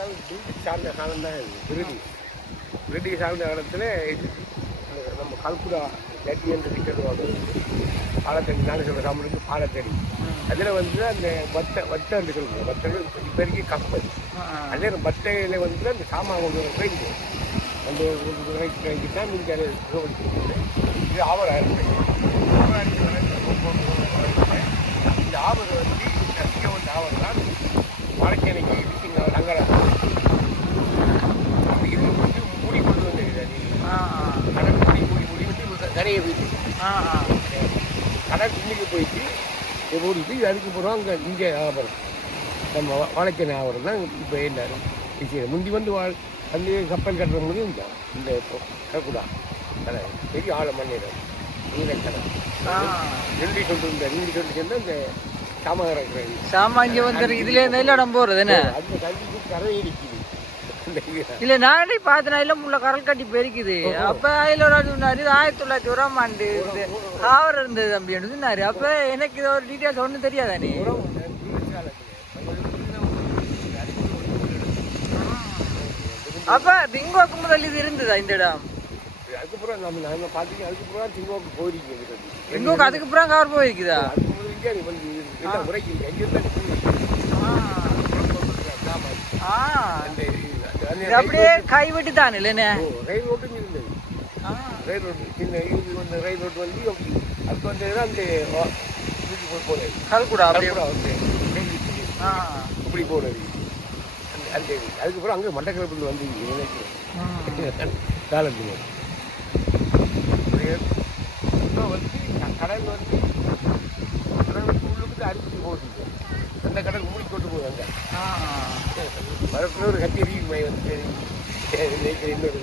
அதாவது பிரிட்டிஷ் சார்ந்த காலம் தான் பிரிட்டிஷ் பிரிட்டிஷ் சார்ந்த காலத்தில் நம்ம கல்குடா ஜட்டி என்று திட்டது பாலத்தடி நான் சொல்கிற தமிழுக்கு பாலத்தடி அதில் வந்து அந்த வட்ட வட்டை என்று சொல்லுவோம் வட்டை இப்போ இருக்கு கப்பல் அதே அந்த வட்டையில் வந்து அந்த சாமான் கொண்டு வர போயிட்டு அந்த ஒரு ரைட் ரைட்டு தான் நீங்கள் அதை இது ஆவரம் இருக்கு ஆவரம் அடிச்சு வர இந்த ஆவரம் வந்து இங்கே வந்து ஆவரம் தான் வடக்கேனைக்கு இங்கே நங்கரம் இது வந்து மூடி கொண்டு வந்தது அது கடல் மூடி மூடி மூடி வந்து நிறைய வீடு கடல் இன்னைக்கு போயிட்டு இது மூடிட்டு அதுக்கு போகிறோம் அங்கே இங்கே ஆபரம் நம்ம வ- வடக்கேனை ஆவரம் தான் இப்போ விஷயம் முந்தி வந்து வாழ் வந்து கப்பல் கட்டுற போது இந்த இந்த கக்கூடா கடை பெரிய ஆழ மண்ணிடம் நீலக்கடல் ரெண்டு சொல்லிட்டு இருந்தார் ரெண்டு சொல்லிட்டு சேர்ந்தா சாமகர சாமான் வந்து இதுல இருந்து எல்லா இடம் போறது என்ன? அந்த கல்விக்கு கரை அந்த இது இல்ல நானே பார்த்தேன் இல்ல முள்ள கரல் கட்டி பெருக்குது. அப்ப அதுல ஒரு ஆள் சொன்னாரு ஆயிரத்தி தொள்ளாயிரத்தி ஓராம் ஆண்டு இது ஆவரம் இருந்தது அப்படின்னு சொன்னாரு. அப்ப எனக்கு இது ஒரு டீட்டெயில்ஸ் ஒன்றும் தெரியாதானே. அப்ப திங்கோக்கு முதல் இது இருந்ததா இந்த இடம்? அதுக்கப்புறம் நம்ம நான் பார்த்தீங்க அதுக்கப்புறம் சிங்கோக்கு போயிருக்கீங்க திங்கோக்கு அதுக்கு அப்புறம் கவர் போயிருக்குதா? அதுக்கு முதல் இங்கே அது வந்து என்ன முறைக்கு? எங்கே ஆ அந்த அந்த- அந்த இது அப்படியே கைவிட்டு தான் இல்லைண்ணே ரயில் ரோட்டும் இருந்தது ரயில் ரோடு சின்ன இது வந்து ரயில் ரோடு வந்து அப்படி அதுக்கு வந்து அந்த இதுக்கு போய் போனது கல்குடா அதுக்கப்புறம் வந்து. இப்படி போனது அந்த. அதுக்கப்புறம் அங்கே மட்டக்களப்பில் வந்து நினைக்கிறேன் இப்போ வந்து கடல் வந்து கடலுக்கு உள்ளுக்கு அரிசி போகுது அந்த கடல் அங்கே ஆ. வரக்குள்ள ஒரு கச்சேரி வந்து இன்னொரு